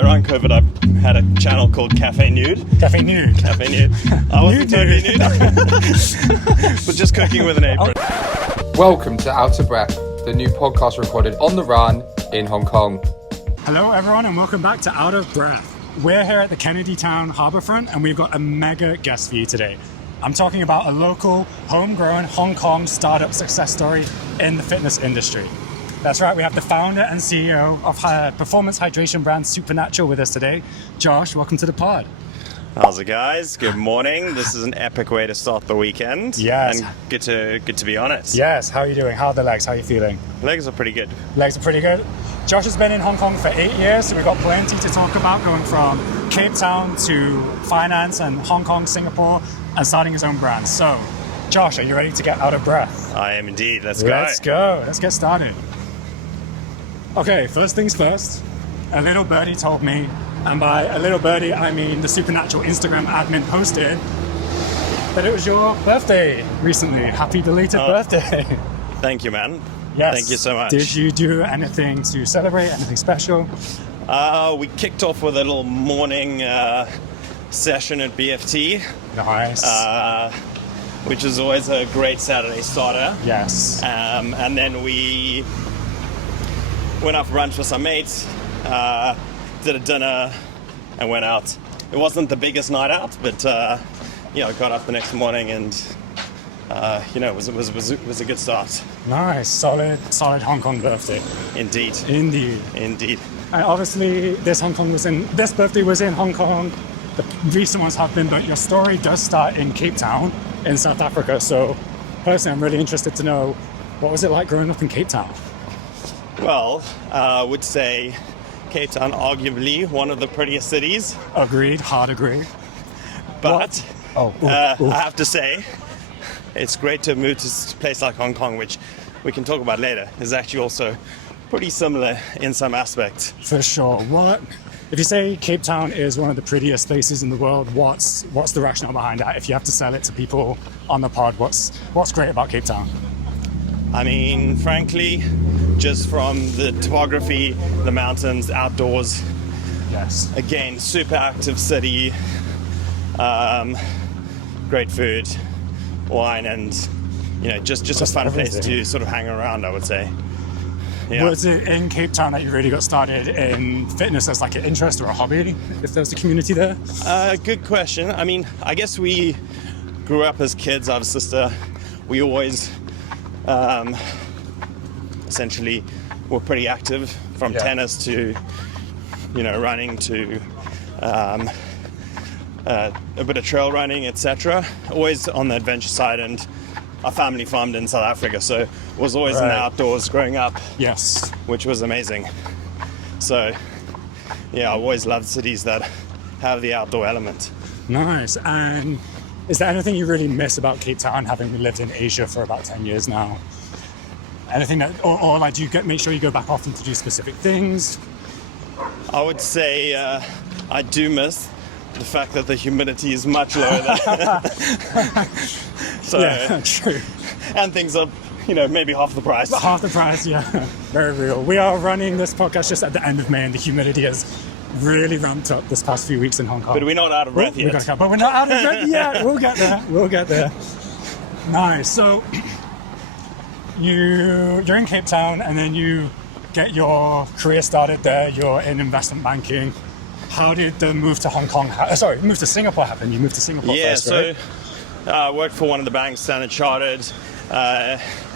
around COVID, I had a channel called Cafe Nude. Cafe Nude. Cafe Nude. I wasn't totally nude. Was just cooking with an apron. Welcome to Out of Breath, the new podcast recorded on the run in Hong Kong. Hello everyone and welcome back to Out of Breath. We're here at the Kennedy Town Harbourfront and we've got a mega guest for you today. I'm talking about a local, homegrown Hong Kong startup success story in the fitness industry. That's right, we have the founder and CEO of performance hydration brand Supernatural with us today. Josh, welcome to the pod. How's it, guys? Good morning. This is an epic way to start the weekend. Yes. And good to be on it. Yes, how are you doing? How are the legs? How are you feeling? Legs are pretty good. Legs are pretty good. Josh has been in Hong Kong for 8 years, so we've got plenty to talk about, going from Cape Town to finance and Hong Kong, Singapore, and starting his own brand. So, Josh, are you ready to get out of breath? I am indeed. Let's go. Let's go. Let's get started. Okay, first things first. A little birdie told me, and by a little birdie, I mean the Supernatural Instagram admin posted that it was your birthday recently. Happy belated birthday. Thank you, man. Yes. Thank you so much. Did you do anything to celebrate, anything special? We kicked off with a little morning session at BFT. Nice. Which is always a great Saturday starter. Yes. And then we went out for brunch with some mates, did a dinner, and went out. It wasn't the biggest night out, but got up the next morning and it was a good start. Nice, solid Hong Kong birthday. Indeed. And obviously, this birthday was in Hong Kong. The recent ones have been, but your story does start in Cape Town in South Africa. So, personally, I'm really interested to know, what was it like growing up in Cape Town? Well, I would say Cape Town, arguably one of the prettiest cities. Agreed, hard agree. But I I have to say, it's great to move to a place like Hong Kong, which we can talk about later, is actually also pretty similar in some aspects. For sure. If you say Cape Town is one of the prettiest places in the world, what's the rationale behind that? If you have to sell it to people on the pod, what's great about Cape Town? I mean, frankly, just from the topography, the mountains, outdoors. Yes. Again, super active city, great food, wine, and just a fun place to sort of hang around, I would say. Yeah. Was it in Cape Town that you really got started in fitness as like an interest or a hobby, if there was a community there? Good question. I mean, I guess we grew up as kids. I have a sister. We always essentially were pretty active, from tennis to running to a bit of trail running, etc. Always on the adventure side, and our family farmed in South Africa, so was always in the outdoors growing up. Yes. Which was amazing. So I always loved cities that have the outdoor element. Nice. And is there anything you really miss about Cape Town, having lived in Asia for about 10 years now? Anything that, or like, do you make sure you go back often to do specific things? I would say I do miss the fact that the humidity is much lower there. So, yeah, true. And things are, maybe half the price. Half the price, yeah. Very real. We are running this podcast just at the end of May, and the humidity has really ramped up this past few weeks in Hong Kong. But we're not out of breath yet. But we're not out of breath yet. We'll get there. Nice. So you're in Cape Town, and then you get your career started there. You're in investment banking. How did the move to move to Singapore happen? You moved to Singapore first, right? I worked for one of the banks, Standard Chartered,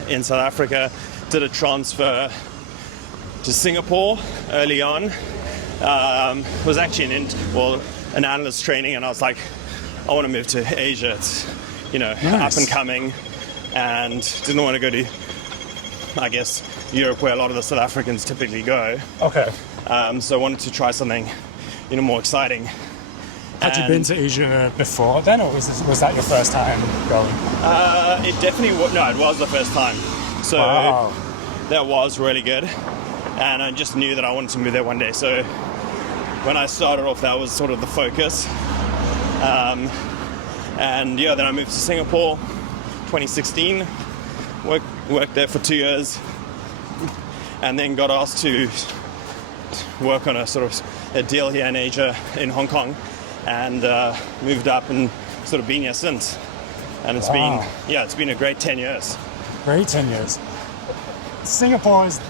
in South Africa. Did a transfer to Singapore early on. Was actually an analyst training, and I was like, I want to move to Asia. It's nice. Up and coming, and didn't want to go to, I guess, Europe, where a lot of the South Africans typically go. Okay. So I wanted to try something more exciting. Had you been to Asia before then, or was that your first time going? It definitely was. No, it was the first time. So That was really good, and I just knew that I wanted to move there one day. So when I started off, that was sort of the focus. Then I moved to Singapore, 2016. Worked there for 2 years, and then got asked to work on a sort of a deal here in Asia, in Hong Kong, and moved up and sort of been here since. And it's been a great 10 years. Great 10 years. Singapore is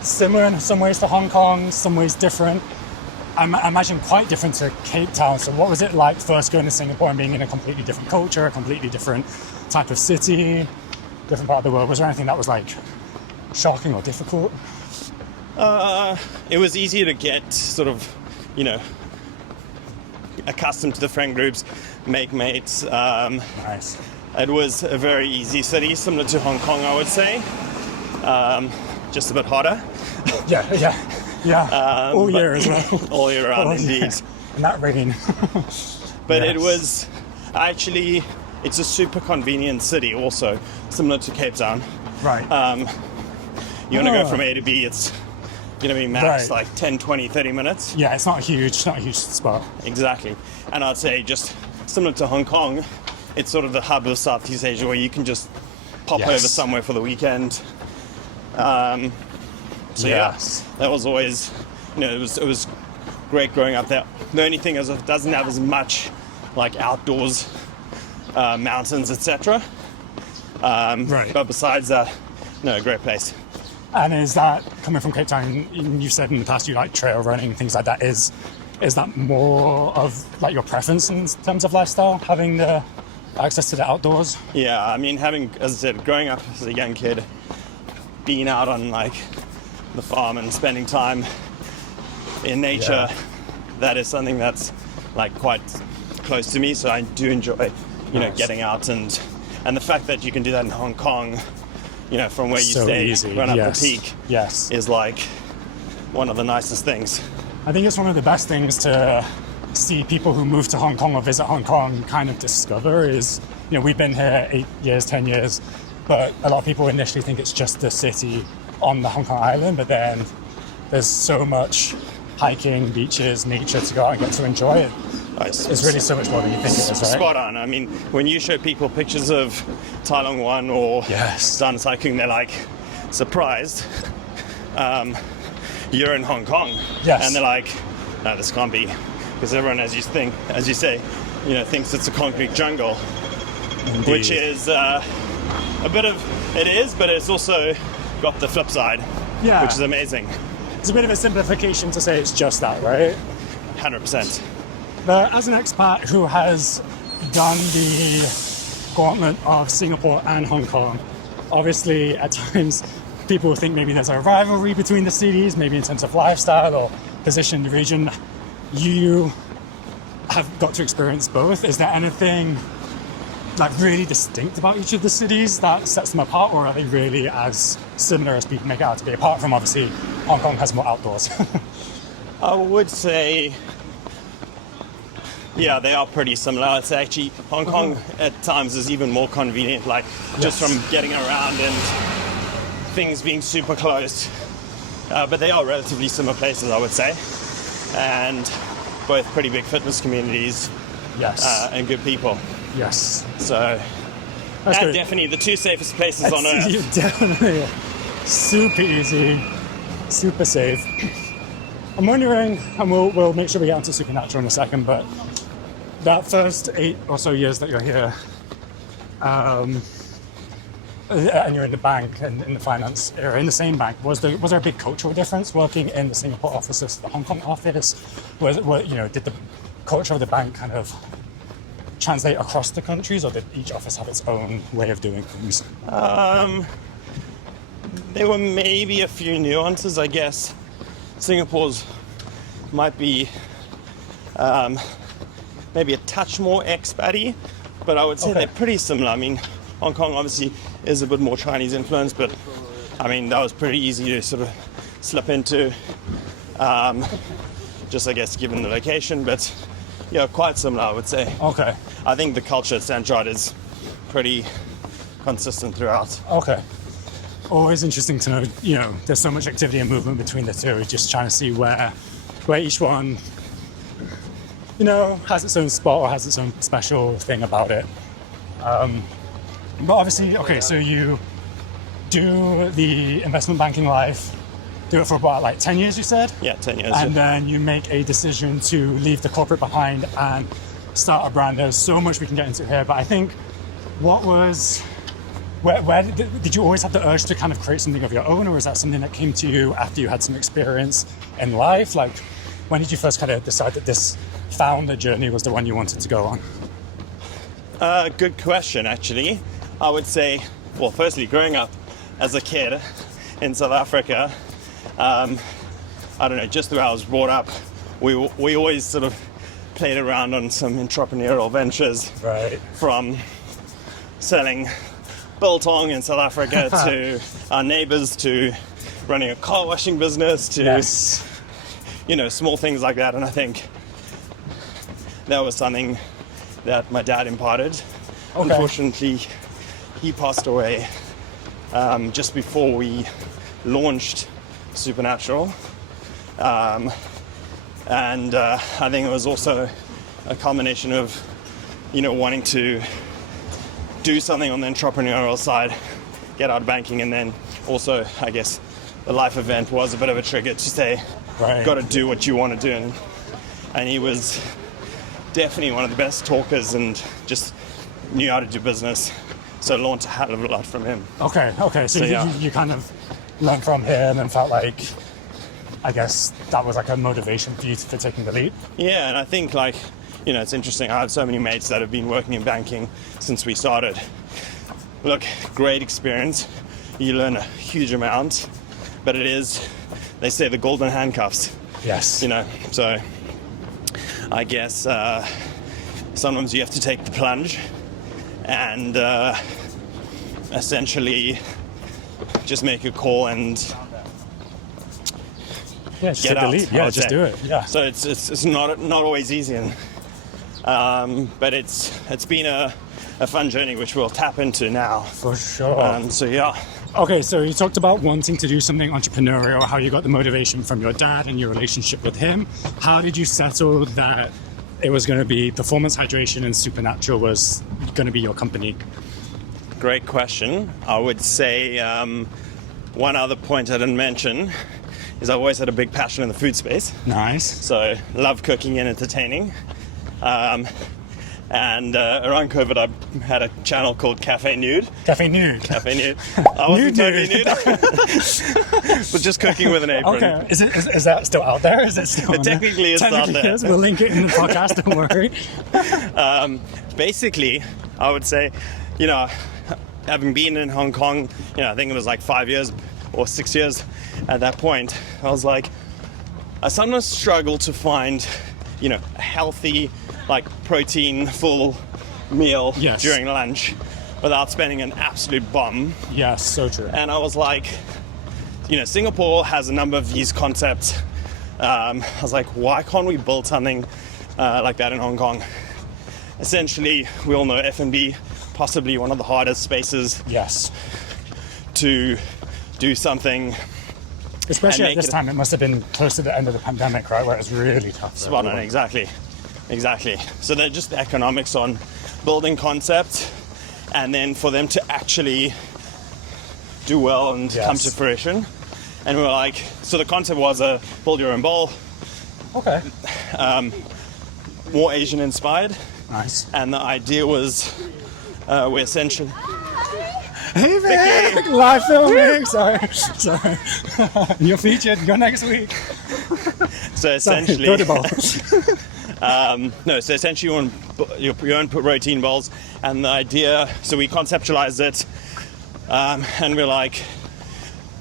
similar in some ways to Hong Kong, some ways different. I imagine quite different to Cape Town. So what was it like first going to Singapore and being in a completely different culture, a completely different type of city, different part of the world? Was there anything that was like shocking or difficult? It was easier to get sort of, accustomed to the friend groups, make mates. Nice. It was a very easy city, similar to Hong Kong, I would say. Just a bit hotter. Yeah. All year as well. All year round, indeed. And that rain. But Yes. it was actually, it's a super convenient city also, similar to Cape Town. Right. You want to go from A to B, it's going to be max Right. like 10, 20, 30 minutes. Yeah, it's not a huge spot. Exactly. And I'd say just similar to Hong Kong, it's sort of the hub of Southeast Asia where you can just pop Yes. over somewhere for the weekend. So Yes. yeah, that was always, it was great growing up there. The only thing is it doesn't have as much like outdoors, mountains, etc. Right. But besides that, no, great place. And is that coming from Cape Town? You said in the past you like trail running, things like that. Is that more of like your preference in terms of lifestyle, having the access to the outdoors? Yeah, I mean, having, as I said, growing up as a young kid, being out on like the farm and spending time in nature, that is something that's like quite close to me. So I do enjoy, Nice. getting out and the fact that you can do that in Hong Kong, from where you So stay, easy. right up Yes. the peak, Yes. is like one of the nicest things. I think it's one of the best things to see people who move to Hong Kong or visit Hong Kong kind of discover is, we've been here 8 years, 10 years, but a lot of people initially think it's just the city on the Hong Kong island, but then there's so much hiking, beaches, nature to go out and get to enjoy it. It's really so much more than you think it is, right? Spot on. I mean, when you show people pictures of Tai Long Wan or Yes. Dana Cycling, they're like surprised. You're in Hong Kong, Yes. and they're like, "No, this can't be," because everyone, as you say, thinks it's a concrete jungle, Indeed. which is a bit of it is, but it's also got the flip side, Yeah. which is amazing. It's a bit of a simplification to say it's just that, right? 100%. But as an expat who has done the gauntlet of Singapore and Hong Kong, obviously at times people think maybe there's a rivalry between the cities, maybe in terms of lifestyle or position in the region. You have got to experience both. Is there anything like really distinct about each of the cities that sets them apart, or are they really as similar as people make it out to be, apart from obviously Hong Kong has more outdoors? I would say, yeah, they are pretty similar. I'd say actually Hong Kong at times is even more convenient, like just Yes. from getting around and things being super close. But they are relatively similar places, I would say. And both pretty big fitness communities Yes. and good people. Yes. So, That's and good. definitely the two safest places on earth. You're definitely super easy, super safe. I'm wondering, and we'll make sure we get onto Supernatural in a second, but that first 8 or so years that you're here, and you're in the bank and in the finance area, in the same bank, was there a big cultural difference working in the Singapore office versus the Hong Kong office? Did the culture of the bank kind of translate across the countries, or did each office have its own way of doing things? There were maybe a few nuances, I guess. Singapore's might be maybe a touch more expat-y, but I would say they're pretty similar. I mean, Hong Kong obviously is a bit more Chinese influence, but I mean, that was pretty easy to sort of slip into, just I guess given the location, but yeah, quite similar, I would say. Okay. I think the culture at St. John is pretty consistent throughout. Okay. Always interesting to know, there's so much activity and movement between the two, just trying to see where each one, has its own spot or has its own special thing about it. But obviously, okay, so you do the investment banking life, do it for about like 10 years, you said? Yeah, 10 years. And then you make a decision to leave the corporate behind and start a brand. There's so much we can get into here, but I think where did you always have the urge to kind of create something of your own, or is that something that came to you after you had some experience in life? Like, when did you first kind of decide that this founder journey was the one you wanted to go on? Good question, actually. I would say, well, firstly, growing up as a kid in South Africa, I don't know, just the way I was brought up, we always sort of played around on some entrepreneurial ventures. Right. From selling biltong in South Africa to our neighbors, to running a car washing business, to, yes, small things like that. And I think that was something that my dad imparted. Okay. Unfortunately, he passed away just before we launched Supernatural. And I think it was also a combination of, wanting to do something on the entrepreneurial side, get out of banking, and then also, I guess, the life event was a bit of a trigger to say, right, got to do what you want to do. And he was definitely one of the best talkers and just knew how to do business. So I learned a hell of a lot from him. Okay. So you kind of learned from him and felt like, I guess, that was like a motivation for you for taking the leap? Yeah, and I think it's interesting. I have so many mates that have been working in banking since we started. Look, great experience. You learn a huge amount, but it is, they say, the golden handcuffs. Yes. So I guess sometimes you have to take the plunge and essentially just make a call and just get take out. the leap. Yeah, just do it. Yeah. So it's not always easy, but it's been a fun journey which we'll tap into now. For sure. So yeah. Okay, so you talked about wanting to do something entrepreneurial, how you got the motivation from your dad and your relationship with him. How did you settle that it was going to be Performance Hydration and Supernatural was going to be your company? Great question. I would say one other point I didn't mention is I've always had a big passion in the food space. Nice. So love cooking and entertaining. And around COVID, I had a channel called Cafe Nude. Cafe Nude. Cafe Nude. I wasn't totally nude, but just cooking with an apron. Okay. Is that still out there? Is it still? It technically is out there. Yes. We'll link it in the podcast. Don't worry. Basically, I would say, having been in Hong Kong, I think it was like 5 years or 6 years at that point, I was like, I sometimes struggle to find, a healthy, like protein full meal during lunch without spending an absolute bomb. Yes, so true. And I was like, Singapore has a number of these concepts. I was like, why can't we build something like that in Hong Kong? Essentially, we all know F&B, possibly one of the hardest spaces to do something. Especially at this time, it must have been close to the end of the pandemic, right, where it's really tough. Spot on, exactly. So they're just the economics on building concepts, and then for them to actually do well and come to fruition. And we were like, so the concept was a build your own bowl. Okay. More Asian inspired. Nice. And the idea was we essentially... Hey Vic! Live filming! Sorry. You're featured. Go next week. So essentially... Go to bowl. So essentially you want your own protein bowls, and the idea, so we conceptualized it, and we're like,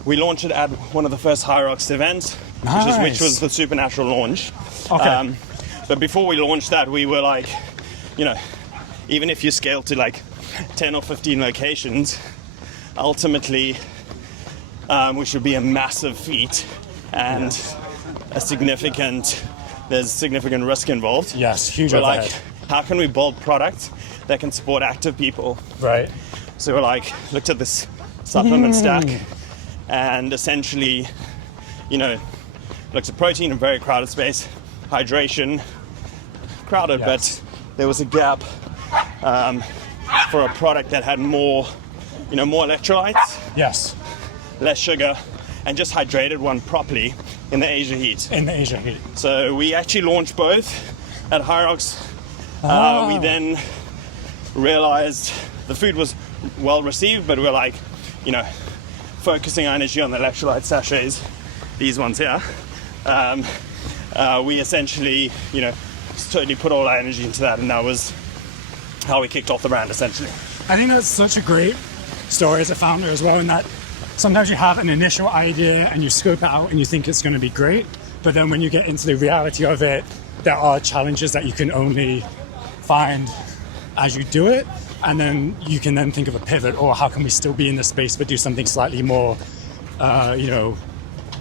we launched it at one of the first HYROX events, which was the Supernatural launch. Okay. But before we launched that, we were like, even if you scale to like 10 or 15 locations, ultimately we should be a massive feat and there's significant risk involved. Yes, huge We're overhead. like, how can we build products that can support active people? Right. So we're like, looked at this supplement stack and essentially, looked at protein in a very crowded space, hydration, crowded, but there was a gap for a product that had more, more electrolytes. Yes. Less sugar and just hydrated one properly in the Asia heat. In the Asia heat. So we actually launched both at HYROX. We then realized the food was well received, but we're like, focusing our energy on the electrolyte sachets, these ones here. We essentially, totally put all our energy into that, and that was how we kicked off the brand, essentially. I think that's such a great story as a founder as well, in that sometimes you have an initial idea and you scope it out and you think it's going to be great, but then when you get into the reality of it, there are challenges that you can only find as you do it, and then you can then think of a pivot, or how can we still be in this space but do something slightly more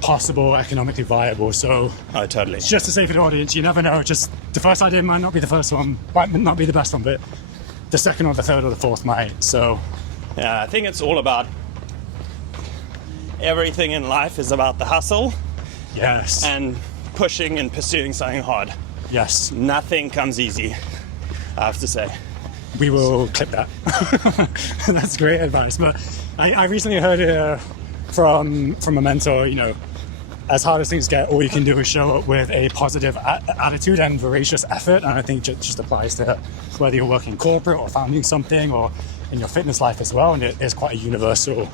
possible, economically viable. So totally. It's just to say for the audience, you never know, just the first idea might not be the first one, might not be the best one, but the second or the third or the fourth might. So yeah, I think it's all about, everything in life is about the hustle. Yes. And pushing and pursuing something hard. Yes. Nothing comes easy, I have to say. We will clip that. That's great advice. But I recently heard it from a mentor, as hard as things get, all you can do is show up with a positive attitude and voracious effort. And I think it just applies to whether you're working corporate or founding something or in your fitness life as well. And it is quite a universal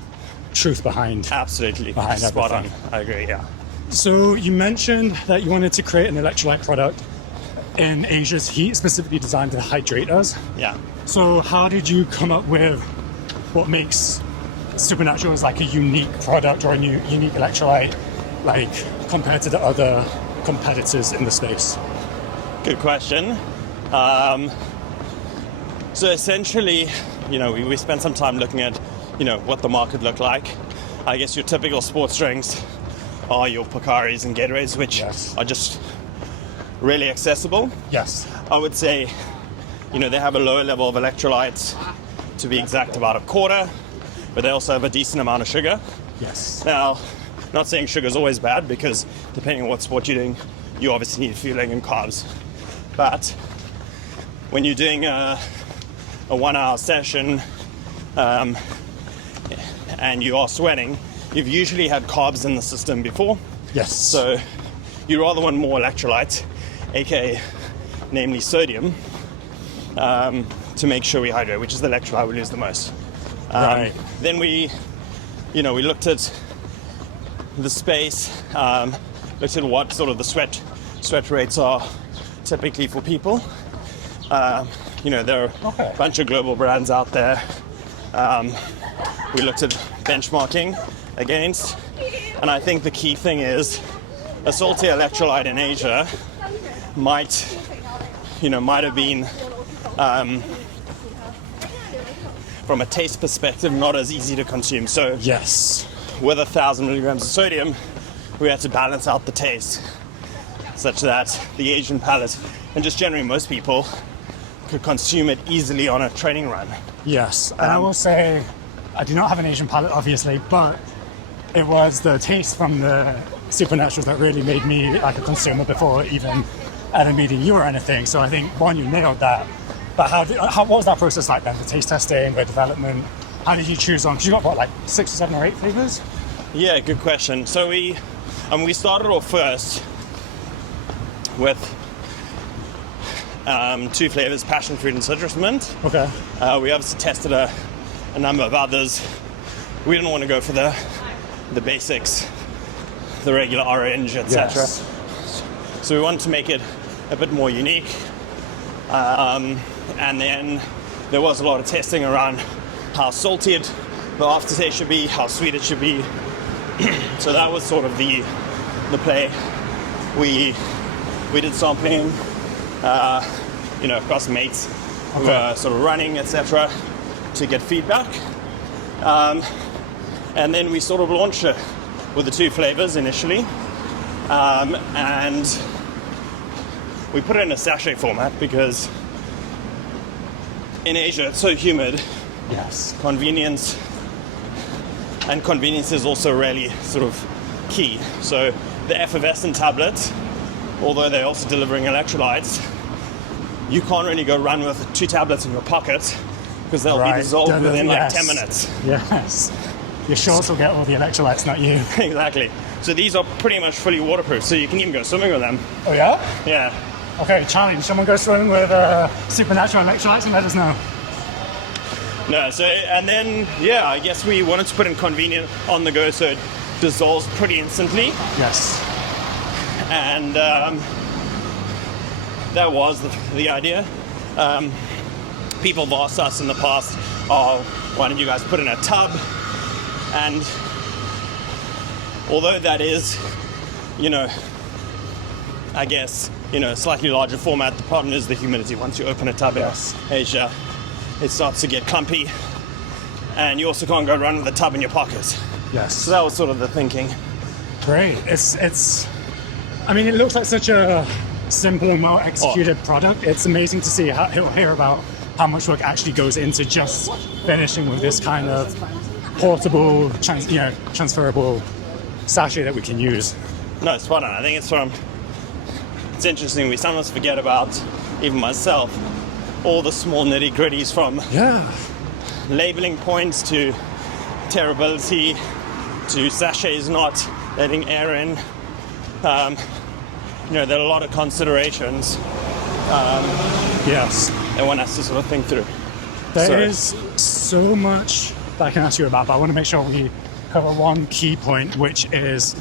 truth behind. Absolutely. Behind spot on. everything. I agree, yeah. So you mentioned that you wanted to create an electrolyte product in Asia's heat, specifically designed to hydrate us. Yeah. So how did you come up with what makes Supernatural as like a unique product or a unique electrolyte, like compared to the other competitors in the space? Good question. So essentially, we spent some time looking at, what the market looked like. I guess your typical sports drinks are your Pocaris and Gatorades, which are just really accessible. Yes. I would say, they have a lower level of electrolytes, to be exact, about a quarter, but they also have a decent amount of sugar. Yes. Now, not saying sugar is always bad, because depending on what sport you're doing, you obviously need fueling and carbs. But when you're doing a 1 hour session and you are sweating, you've usually had carbs in the system before. Yes. So you rather want more electrolytes, aka namely sodium, to make sure we hydrate, which is the electrolyte we lose the most. Right. Then we looked at the space, looked at what sort of the sweat rates are typically for people. There are a bunch of global brands out there. We looked at benchmarking against, and I think the key thing is a salty electrolyte in Asia might have been, from a taste perspective, not as easy to consume. So Yes. with 1,000 milligrams of sodium, we had to balance out the taste such that the Asian palate, and just generally most people, could consume it easily on a training run. Yes. And I will say, I do not have an Asian palate, obviously, but it was the taste from the Supernaturals that really made me like a consumer before even at a meeting you or anything. So I think, one, you nailed that. But what was that process like then? The taste testing, the development? How did you choose on? Because you got what, like 6 or 7 or 8 flavors? Yeah, good question. So we started off first with 2 flavors, passion fruit and citrus mint. Okay. We obviously tested a number of others. We didn't want to go for the basics, the regular orange, etc. Yes. So we wanted to make it a bit more unique. And then there was a lot of testing around how salty the aftertaste should be, how sweet it should be. So that was sort of the play. We did sampling, across mates who were sort of running, etc., to get feedback. And then we sort of launched it with the 2 flavors initially. And we put it in a sachet format because in Asia it's so humid. Yes. Convenience is also really sort of key. So the effervescent tablets, although they're also delivering electrolytes, you can't really go run with 2 tablets in your pocket because they'll be dissolved within like 10 minutes. Yes. Your shorts will get all the electrolytes, not you. Exactly. So these are pretty much fully waterproof, so you can even go swimming with them. Oh yeah? Yeah. Okay, challenge. Someone go swimming with supernatural electrolytes and let us know. No, so, and then, yeah, I guess we wanted to put in convenient on the go, so it dissolves pretty instantly. Yes. And that was the idea. People have asked us in the past, oh, why don't you guys put in a tub? And although that is, I guess, slightly larger format, the problem is the humidity. Once you open a tub in Asia, it starts to get clumpy, and you also can't go run with a tub in your pocket. Yes. So that was sort of the thinking. Great. I mean, it looks like such a simple and well executed product. It's amazing to see hear about how much work actually goes into just finishing with this kind of portable, transferable sachet that we can use. No, it's spot on. I think it's interesting. We sometimes forget about, even myself, all the small nitty gritties from labeling points to tearability to sachets not letting air in. There are a lot of considerations that one has to sort of think through. There is so much that I can ask you about, but I want to make sure we cover one key point, which is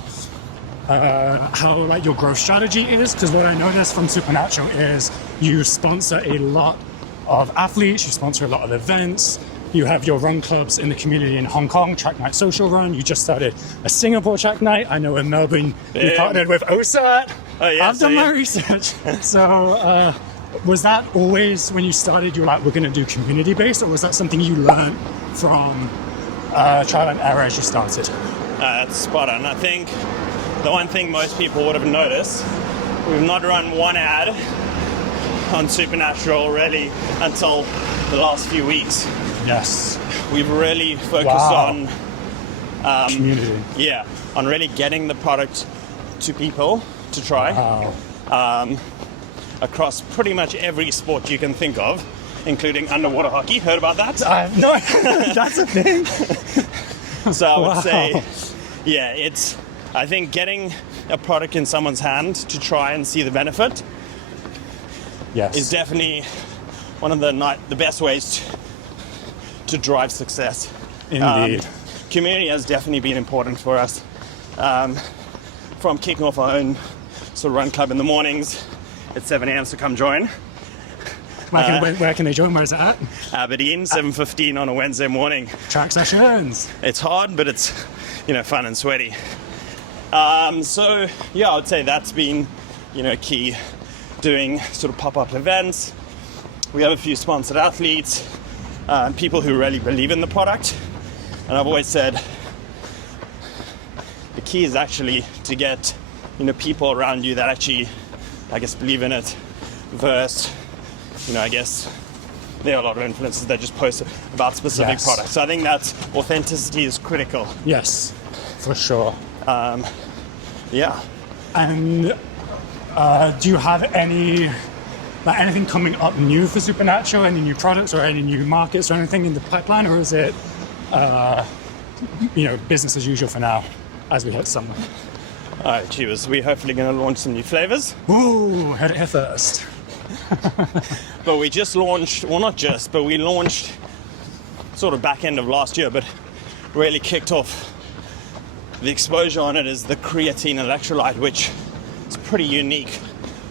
how your growth strategy is. Because what I noticed from Supernatural is you sponsor a lot of athletes, you sponsor a lot of events. You have your run clubs in the community in Hong Kong, Track Night Social Run. You just started a Singapore Track Night. I know in Melbourne you partnered with OSAT. Oh, yeah, I've done my research. So was that always when you started, you were like, we're going to do community-based, or was that something you learned from trial and error as you started? That's spot on. I think the one thing most people would have noticed, we've not run one ad on Supernatural really until the last few weeks. Yes. We've really focused on community. Yeah, on really getting the product to people to try. Wow. Across pretty much every sport you can think of, including underwater hockey. Heard about that? No, that's a thing. So I would say, I think getting a product in someone's hand to try and see the benefit is definitely one of the best ways to drive success. Indeed. Community has definitely been important for us. From kicking off our own sort of run club in the mornings at 7 a.m. to come join. Where can they join? Where is it at? Aberdeen, 7:15 on a Wednesday morning. Track sessions. It's hard, but it's fun and sweaty. I would say that's been key. Doing sort of pop-up events. We have a few sponsored athletes, people who really believe in the product. And I've always said the key is actually to get people around you that actually, I guess, believe in it, versus I guess there are a lot of influencers that just post about specific products. So I think that authenticity is critical. Yes, for sure. Yeah. And do you have anything coming up new for Supernatural? Any new products or any new markets or anything in the pipeline, or is it business as usual for now as we hit summer? All right, cheers. We're hopefully going to launch some new flavors. Ooh, heard it here first. But we just launched, but we launched sort of back end of last year, but really kicked off the exposure on it is the creatine electrolyte, which is pretty unique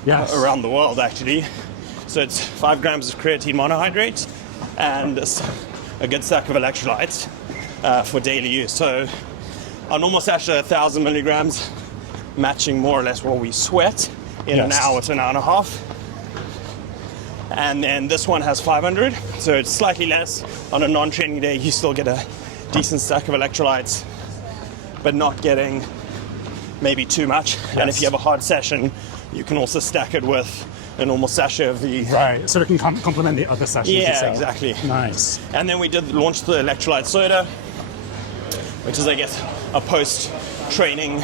around the world actually. So it's 5 grams of creatine monohydrate and a good stack of electrolytes for daily use. So a normal sachet 1,000 milligrams, matching more or less what we sweat in an hour to an hour and a half. And then this one has 500, so it's slightly less. On a non-training day, you still get a decent stack of electrolytes, but not getting maybe too much. Yes. And if you have a hard session, you can also stack it with a normal sachet of the... Right, so it can complement the other sachets. Yeah, exactly. Nice. And then we did launch the electrolyte soda, which is, I guess, a post-training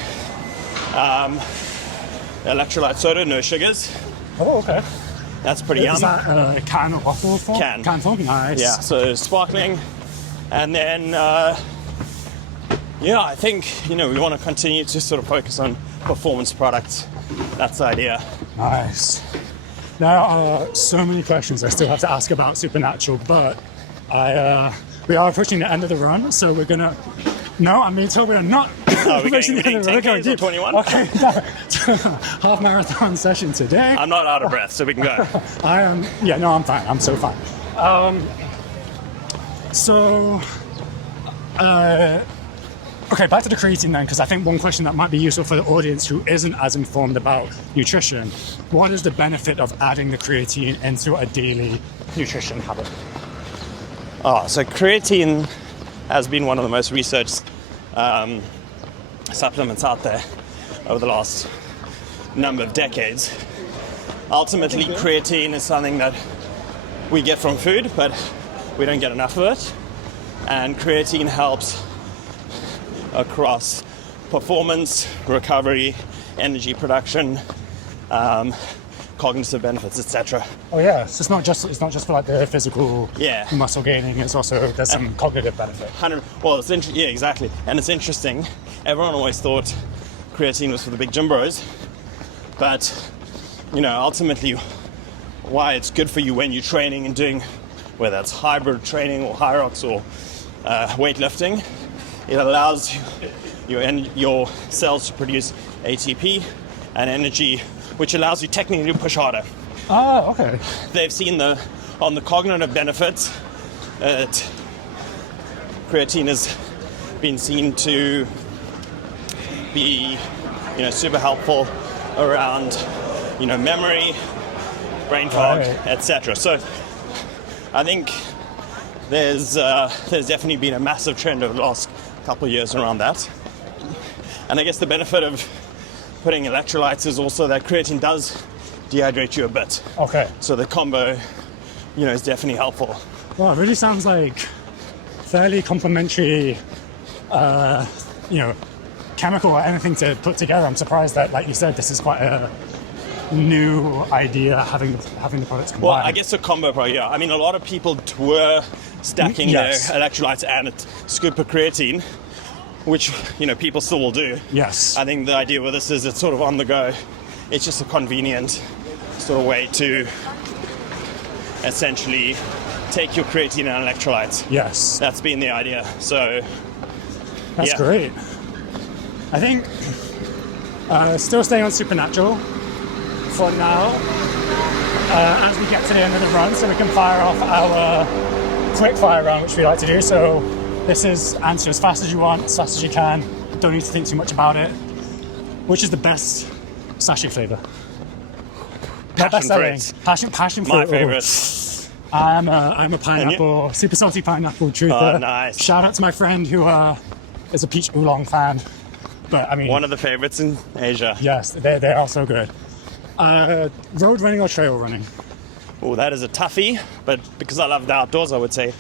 electrolyte soda, no sugars. Oh, okay. That's pretty yum. Is that a can or bottle form? Can. Can form, nice. Yeah, so sparkling. And then Yeah, I think, we want to continue to sort of focus on performance products. That's the idea. Nice. There are so many questions I still have to ask about Supernatural, but we are approaching the end of the run, so we're gonna. No, I mean, so we're not. We're getting 10Ks or 21? Okay, half marathon session today. I'm not out of breath, so we can go. I am. Yeah, no, I'm fine. I'm so fine. Okay, back to the creatine then, because I think one question that might be useful for the audience who isn't as informed about nutrition: what is the benefit of adding the creatine into a daily nutrition habit? So creatine has been one of the most researched supplements out there over the last number of decades. Ultimately, creatine is something that we get from food, but we don't get enough of it. And creatine helps across performance, recovery, energy production, cognitive benefits, etc. Oh yeah, so it's not just for like the physical muscle gaining. It's also there's some cognitive benefit. Well, yeah, exactly. And it's interesting. Everyone always thought creatine was for the big gym bros, but ultimately, why it's good for you when you're training and doing, whether it's hybrid training or HYROX or weightlifting, it allows your cells to produce ATP and energy, which allows you technically to push harder. Oh, okay. They've seen on the cognitive benefits, creatine has been seen to be, super helpful around, memory, brain fog, etc. So I think there's definitely been a massive trend over the last couple of years around that. And I guess the benefit of putting electrolytes is also that creatine does dehydrate you a bit. Okay. So the combo, is definitely helpful. Well, it really sounds like fairly complementary, chemical or anything to put together. I'm surprised that, like you said, this is quite a new idea, having the products combined. Well, I guess a combo probably, yeah. I mean, a lot of people were stacking their electrolytes and a scoop of creatine, which, people still will do. Yes. I think the idea with this is it's sort of on the go. It's just a convenient sort of way to essentially take your creatine and electrolytes. Yes. That's been the idea. So, that's great. I think still staying on Supernatural for now, as we get to the end of the run, so we can fire off our quick fire round, which we like to do. So this is answer as fast as you want, as fast as you can. Don't need to think too much about it. Which is the best sachet flavor? Passion fruit. My favorite. I'm a pineapple, super salty pineapple truther. Oh, nice. Shout out to my friend who is a peach oolong fan. But I mean, one of the favorites in Asia. Yes, they're also good. Road running or trail running? Oh, that is a toughie, but because I love the outdoors, I would say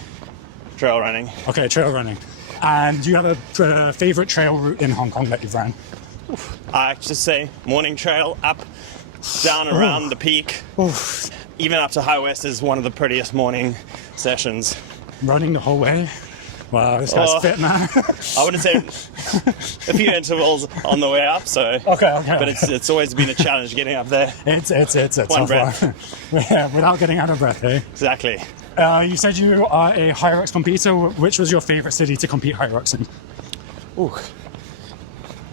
trail running. Okay, trail running. And do you have a favorite trail route in Hong Kong that you've ran? I just say morning trail up, down around the peak. Oof. Even up to High West is one of the prettiest morning sessions. Running the whole way? Wow, this guy's fit, man. I wouldn't say a few intervals on the way up, so. Okay. But it's always been a challenge getting up there. It's a one tough breath. one. Yeah, without getting out of breath, eh? Exactly. You said you are a HYROX competitor. Which was your favorite city to compete HYROX in? Ooh.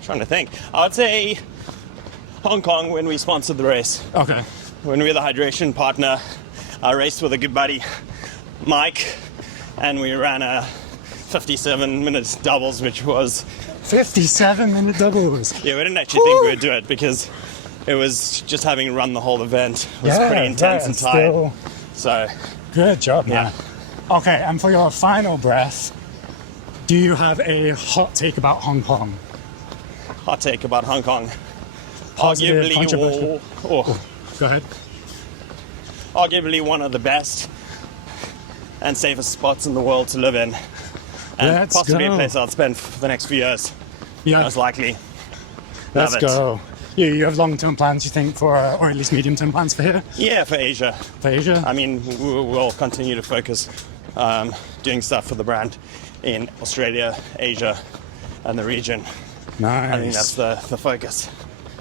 Trying to think. I would say Hong Kong when we sponsored the race. Okay. When we were the hydration partner, I raced with a good buddy, Mike, and we ran a 57-minute doubles, which was 57-minute doubles. Yeah, we didn't actually think we would do it because it was just having run the whole event. It was pretty intense and tight. So good job, man. Okay, and for your final breath, do you have a hot take about Hong Kong? Hot take about Hong Kong. Positive, controversial. Go ahead. Arguably one of the best and safest spots in the world to live in. And possibly a place I'll spend for the next few years. Yeah. Most likely. Let's go. You have long-term plans, you think, for, or at least medium-term plans for here? Yeah, for Asia. For Asia? I mean, we'll continue to focus doing stuff for the brand in Australia, Asia, and the region. Nice. I think that's the focus.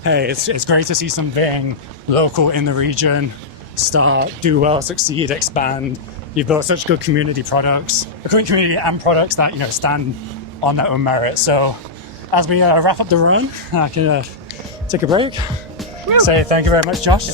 Hey, it's great to see something local in the region start, do well, succeed, expand. You've built such good community products, a great community and products that, you know, stand on their own merit. So as we wrap up the run, I can take a break. Say thank you very much, Josh.